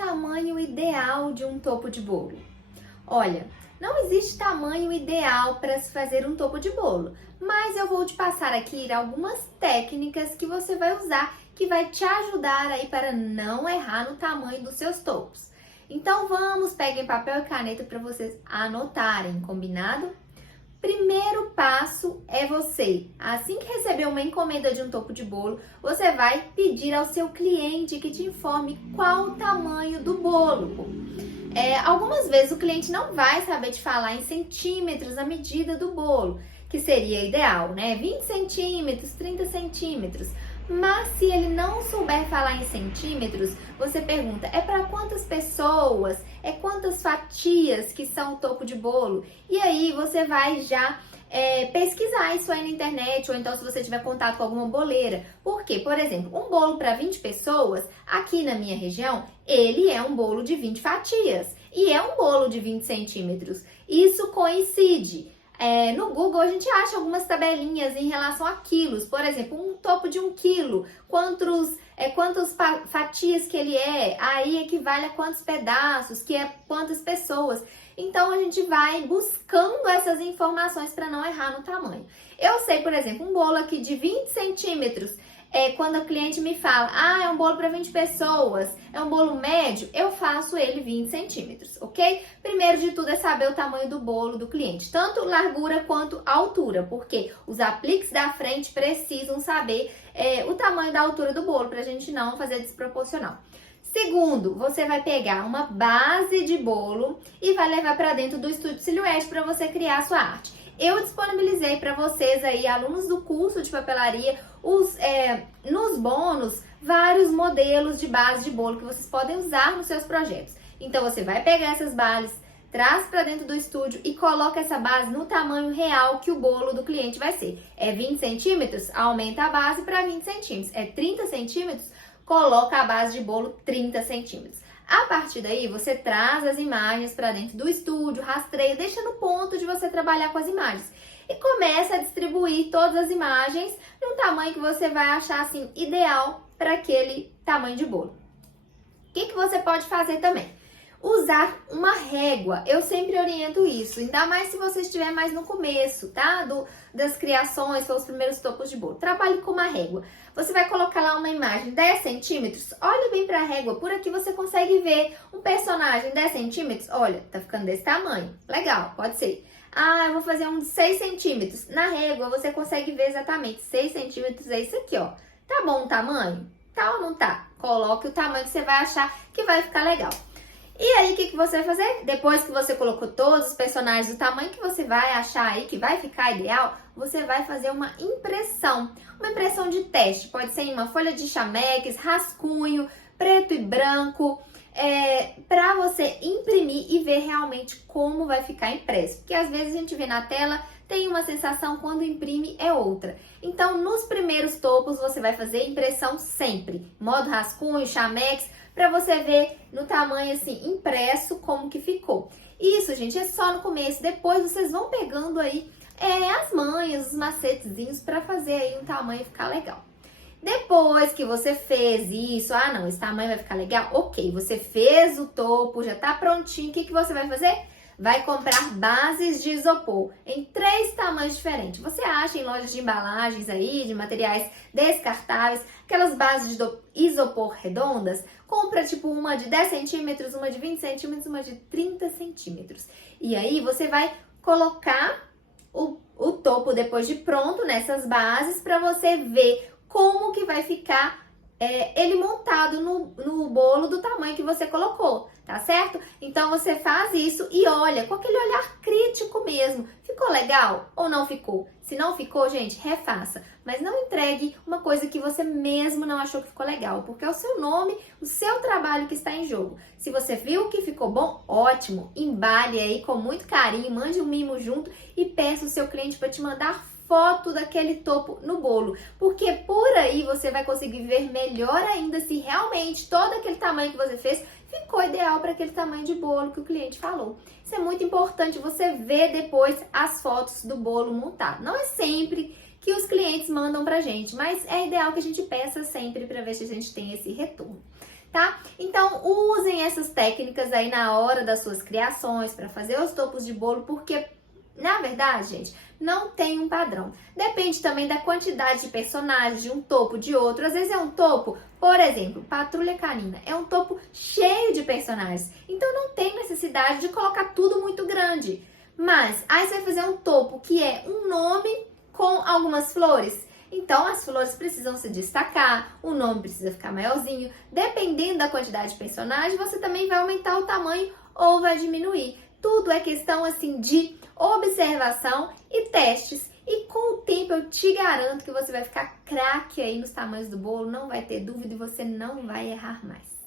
tamanho ideal de um topo de bolo? Olha, não existe tamanho ideal para se fazer um topo de bolo, mas eu vou te passar aqui algumas técnicas que você vai usar que vai te ajudar aí para não errar no tamanho dos seus topos. Então vamos, peguem papel e caneta para vocês anotarem, combinado? Primeiro passo é você, assim que receber uma encomenda de um topo de bolo, você vai pedir ao seu cliente que te informe qual o tamanho do bolo. Algumas vezes o cliente não vai saber te falar em centímetros a medida do bolo, que seria ideal, né? 20 centímetros, 30 centímetros. Mas se ele não souber falar em centímetros, você pergunta, é para quantas pessoas? É quantas fatias que são o topo de bolo? E aí você vai já pesquisar isso aí na internet, ou então se você tiver contato com alguma boleira. Porque, por exemplo, um bolo para 20 pessoas, aqui na minha região, ele é um bolo de 20 fatias. E é um bolo de 20 centímetros. Isso coincide. No Google a gente acha algumas tabelinhas em relação a quilos. Por exemplo, um topo de 1 quilo, quantas fatias que ele é, aí equivale a quantos pedaços, que é quantas pessoas. Então a gente vai buscando essas informações para não errar no tamanho. Eu sei, por exemplo, um bolo aqui de 20 centímetros, quando a cliente me fala, é um bolo para 20 pessoas, é um bolo médio, eu faço ele 20 centímetros, ok? Primeiro de tudo é saber o tamanho do bolo do cliente, tanto largura quanto altura, porque os apliques da frente precisam saber o tamanho da altura do bolo, para a gente não fazer desproporcional. Segundo, você vai pegar uma base de bolo e vai levar para dentro do Estúdio Silhouette para você criar a sua arte. Eu disponibilizei para vocês aí, alunos do curso de papelaria, nos bônus, vários modelos de base de bolo que vocês podem usar nos seus projetos. Então, você vai pegar essas bases, traz para dentro do estúdio e coloca essa base no tamanho real que o bolo do cliente vai ser. É 20 centímetros? Aumenta a base para 20 centímetros. É 30 centímetros? Coloca a base de bolo 30 centímetros. A partir daí, você traz as imagens para dentro do estúdio, rastreia, deixa no ponto de você trabalhar com as imagens. E começa a distribuir todas as imagens num tamanho que você vai achar assim ideal para aquele tamanho de bolo. O que você pode fazer também? Usar uma régua. Eu sempre oriento isso, ainda mais se você estiver mais no começo, tá? Das criações, são os primeiros topos de bolo. Trabalhe com uma régua. Você vai colocar lá uma imagem 10 centímetros, olha bem para a régua, por aqui você consegue ver um personagem 10 centímetros, olha, tá ficando desse tamanho, legal, pode ser. Eu vou fazer um de 6 centímetros, na régua você consegue ver exatamente, 6 centímetros é isso aqui, ó. Tá bom o tamanho? Tá ou não tá? Coloque o tamanho que você vai achar que vai ficar legal. E aí, o que você vai fazer? Depois que você colocou todos os personagens do tamanho que você vai achar aí que vai ficar ideal, você vai fazer uma impressão de teste. Pode ser em uma folha de chamex, rascunho, preto e branco, para você imprimir e ver realmente como vai ficar impresso. Porque às vezes a gente vê na tela, tem uma sensação, quando imprime é outra. Então, nos primeiros topos, você vai fazer impressão sempre. Modo rascunho, chamex, para você ver no tamanho assim, impresso, como que ficou. Isso, gente, é só no começo. Depois vocês vão pegando aí as manhas, os macetezinhos para fazer aí um tamanho ficar legal. Depois que você fez isso, não, esse tamanho vai ficar legal, ok, você fez o topo, já tá prontinho, o que você vai fazer? Vai comprar bases de isopor em 3 tamanhos diferentes. Você acha em lojas de embalagens aí, de materiais descartáveis, aquelas bases de isopor redondas? Compra tipo uma de 10 centímetros, uma de 20 centímetros, uma de 30 centímetros. E aí você vai colocar o topo depois de pronto nessas bases para você ver como que vai ficar ele montado no bolo do tamanho que você colocou, tá certo? Então você faz isso e olha, com aquele olhar crítico mesmo, ficou legal ou não ficou? Se não ficou, gente, refaça, mas não entregue uma coisa que você mesmo não achou que ficou legal, porque é o seu nome, o seu trabalho que está em jogo. Se você viu que ficou bom, ótimo, embale aí com muito carinho, mande um mimo junto e peça o seu cliente para te mandar foto daquele topo no bolo, porque por aí você vai conseguir ver melhor ainda se realmente todo aquele tamanho que você fez ficou ideal para aquele tamanho de bolo que o cliente falou. Isso é muito importante, você ver depois as fotos do bolo montado. Não é sempre que os clientes mandam pra gente, mas é ideal que a gente peça sempre para ver se a gente tem esse retorno. tá? Então, usem essas técnicas aí na hora das suas criações para fazer os topos de bolo, porque na verdade, gente, não tem um padrão. Depende também da quantidade de personagens, de um topo, de outro. Às vezes é um topo, por exemplo, Patrulha Canina, é um topo cheio de personagens. Então não tem necessidade de colocar tudo muito grande. Mas aí você vai fazer um topo que é um nome com algumas flores. Então as flores precisam se destacar, o nome precisa ficar maiorzinho. Dependendo da quantidade de personagens, você também vai aumentar o tamanho ou vai diminuir. Tudo é questão assim de observação e testes. E com o tempo eu te garanto que você vai ficar craque aí nos tamanhos do bolo, não vai ter dúvida e você não vai errar mais.